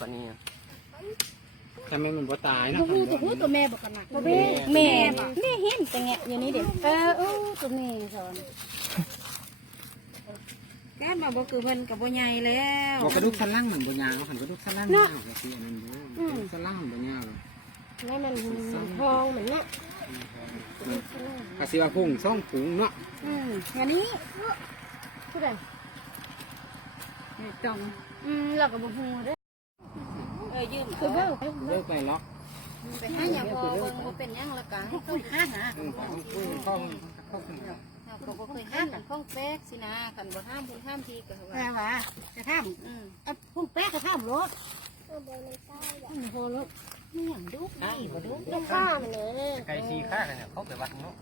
ปานนี้ ทำไมมันบ่ตายนะ ตัวแม่บอกกันหนัก แม่เห็นแต่แงะอยู่นี่เด็กตัวแม่สอน แก้มาบอกคือเพิ่นกับบ่ใหญ่แล้ว บอกกระดูกสันล่างเหมือนบ่ยาวหันกระดูกสันล่างยาวกระเทียมนั่นเด้อกระดูกสันล่างบ่ยาว นี่มันทองเหมือนเนี้ย กระเสียพุ่งซ่องถุงเนาะ อันนี้ผู้ใด จอง เรากับบุ้งด้วย ยืม คือเบิ้ง เลิกไปล็อก ไปหาหยังพอเบิ่งบ่เป็นหยังละกันต้องหาหา ข้อง ก็บ่เคยห้ามกันข้องแป๊กสินะกันบ่ห้ามพุ่นห้ามทีก็ว่า แม่ว่าจะทำพุ่งแป๊กจะทำรถโหรถ นี่หยังดุนี่บ่ดุ ลูกข้ามันเลย ไก่ซีข้ากันเนี่ยเขาไปวัดเนาะ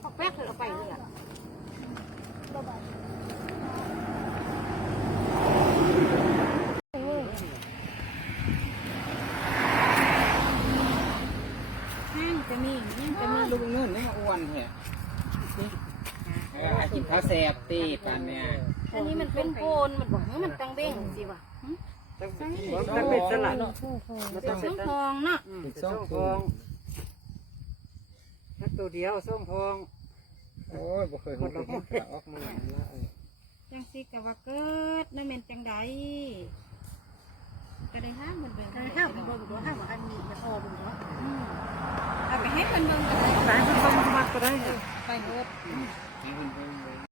เอาแป๊กเอาไปเลย ห้างจะมียังจะมี ลูกนู่นนี่อ้วนแท้กินข้าวแซ่บตีปานเนี่ย อันนี้มันเป็นโพนมันบอกมันตังเบ้งสิว่ะ ต้องเป็นสลัด ส้มทองเนาะ ซ่องทอง ตัวเดียวส้มพอง โอ้ยบ่เคยเห็นออกมา จังสิกะว่าเกิดนั่นแม่นจังใดก็ได้ห้ามมันเบิ่ง ห้ามเบิ้งตัวห้ามอันนี้จะพอเบิ้งตัว เอาไปให้มันเบิ่งกัน หลายคนมักก็ได้ ไปหมด ให้เพิ่นเบิ่ง